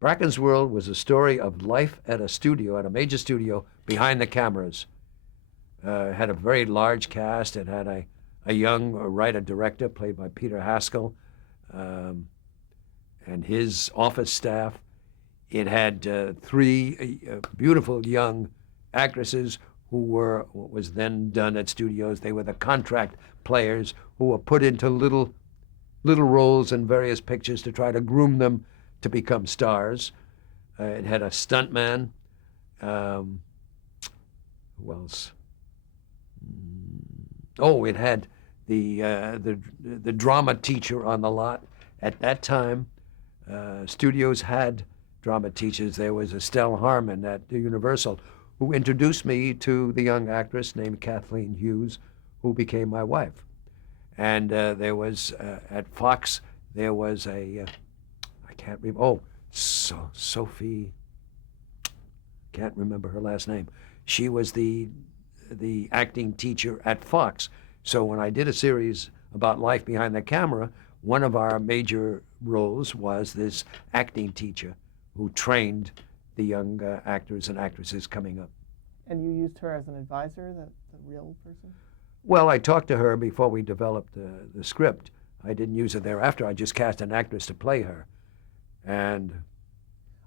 Bracken's World was a story of life at a studio, at a major studio, behind the cameras. It had a very large cast. It had a young writer-director played by Peter Haskell, and his office staff. It had three beautiful young actresses who were what was then done at studios. They were the contract players who were put into little roles in various pictures to try to groom them to become stars. It had a stuntman. Who else? Oh, it had the drama teacher on the lot. At that time, studios had drama teachers. There was Estelle Harmon at Universal who introduced me to the young actress named Kathleen Hughes, who became my wife. And there was, at Fox, there was I can't remember, Sophie, can't remember her last name. She was the acting teacher at Fox. So when I did a series about life behind the camera, one of our major roles was this acting teacher who trained the young actors and actresses coming up. And you used her as an advisor, the real person? Well, I talked to her before we developed the script. I didn't use her thereafter. I just cast an actress to play her. And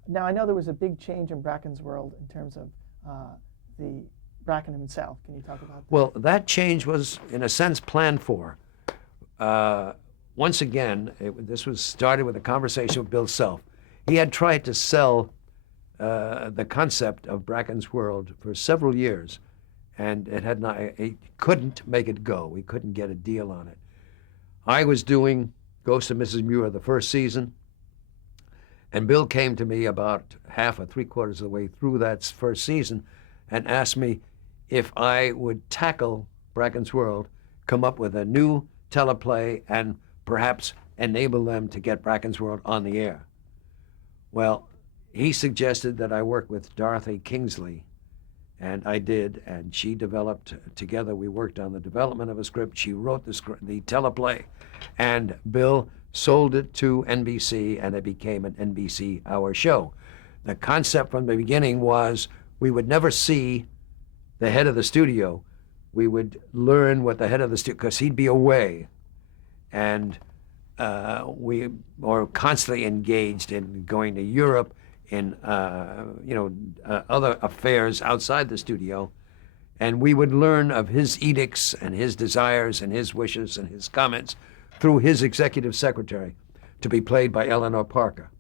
now, I know there was a big change in Bracken's world in terms of the Bracken himself. Can you talk about that? Well, that change was, in a sense, planned for. Once again, this was started with a conversation with Bill Self. He had tried to sell the concept of Bracken's World for several years, and it had not. He couldn't make it go. We couldn't get a deal on it. I was doing Ghost of Mrs. Muir the first season, and Bill came to me about half or three-quarters of the way through that first season and asked me if I would tackle Bracken's World, come up with a new teleplay, and perhaps enable them to get Bracken's World on the air. Well, he suggested that I work with Dorothy Kingsley, and I did, and she developed, together we worked on the development of a script. She wrote the teleplay, and Bill sold it to NBC, and it became an NBC hour show. The concept from the beginning was we would never see the head of the studio. We would learn what the head of the studio, because he'd be away, and we were constantly engaged in going to Europe, in other affairs outside the studio, and we would learn of his edicts and his desires and his wishes and his comments through his executive secretary, to be played by Eleanor Parker.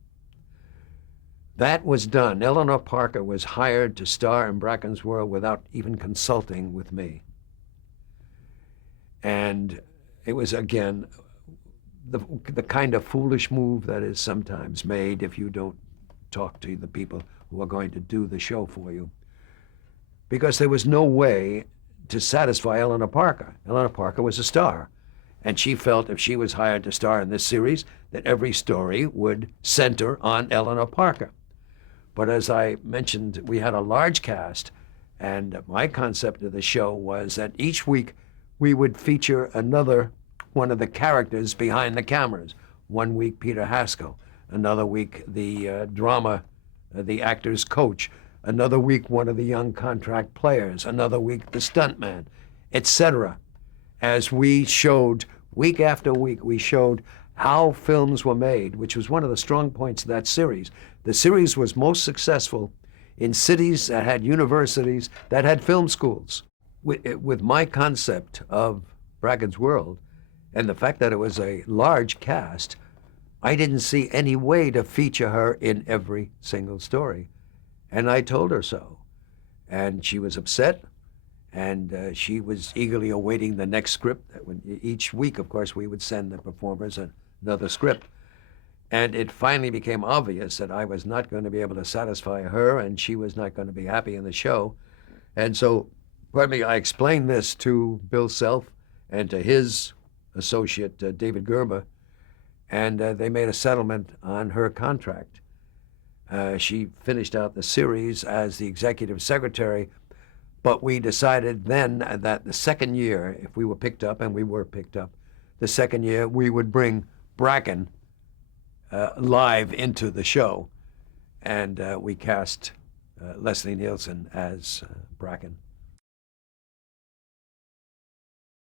That was done. Eleanor Parker was hired to star in Bracken's World without even consulting with me. And it was, again, the kind of foolish move that is sometimes made if you don't talk to the people who are going to do the show for you. Because there was no way to satisfy Eleanor Parker. Eleanor Parker was a star, and she felt if she was hired to star in this series, that every story would center on Eleanor Parker. But as I mentioned, we had a large cast, and my concept of the show was that each week we would feature another one of the characters behind the cameras. One week, Peter Haskell. Another week, the the actor's coach. Another week, one of the young contract players. Another week, the stuntman, etc. As we showed, week after week, we showed how films were made, which was one of the strong points of that series. The series was most successful in cities that had universities, that had film schools. With my concept of Bracken's World, and the fact that it was a large cast, I didn't see any way to feature her in every single story. And I told her so. And she was upset, and she was eagerly awaiting the next script. Each week, of course, we would send the performers another script. And it finally became obvious that I was not going to be able to satisfy her, and she was not going to be happy in the show. And so, I explained this to Bill Self and to his associate, David Gerber, and they made a settlement on her contract. She finished out the series as the executive secretary, but we decided then that the second year, if we were picked up, and we were picked up, the second year we would bring Bracken live into the show. and we cast Leslie Nielsen as Bracken.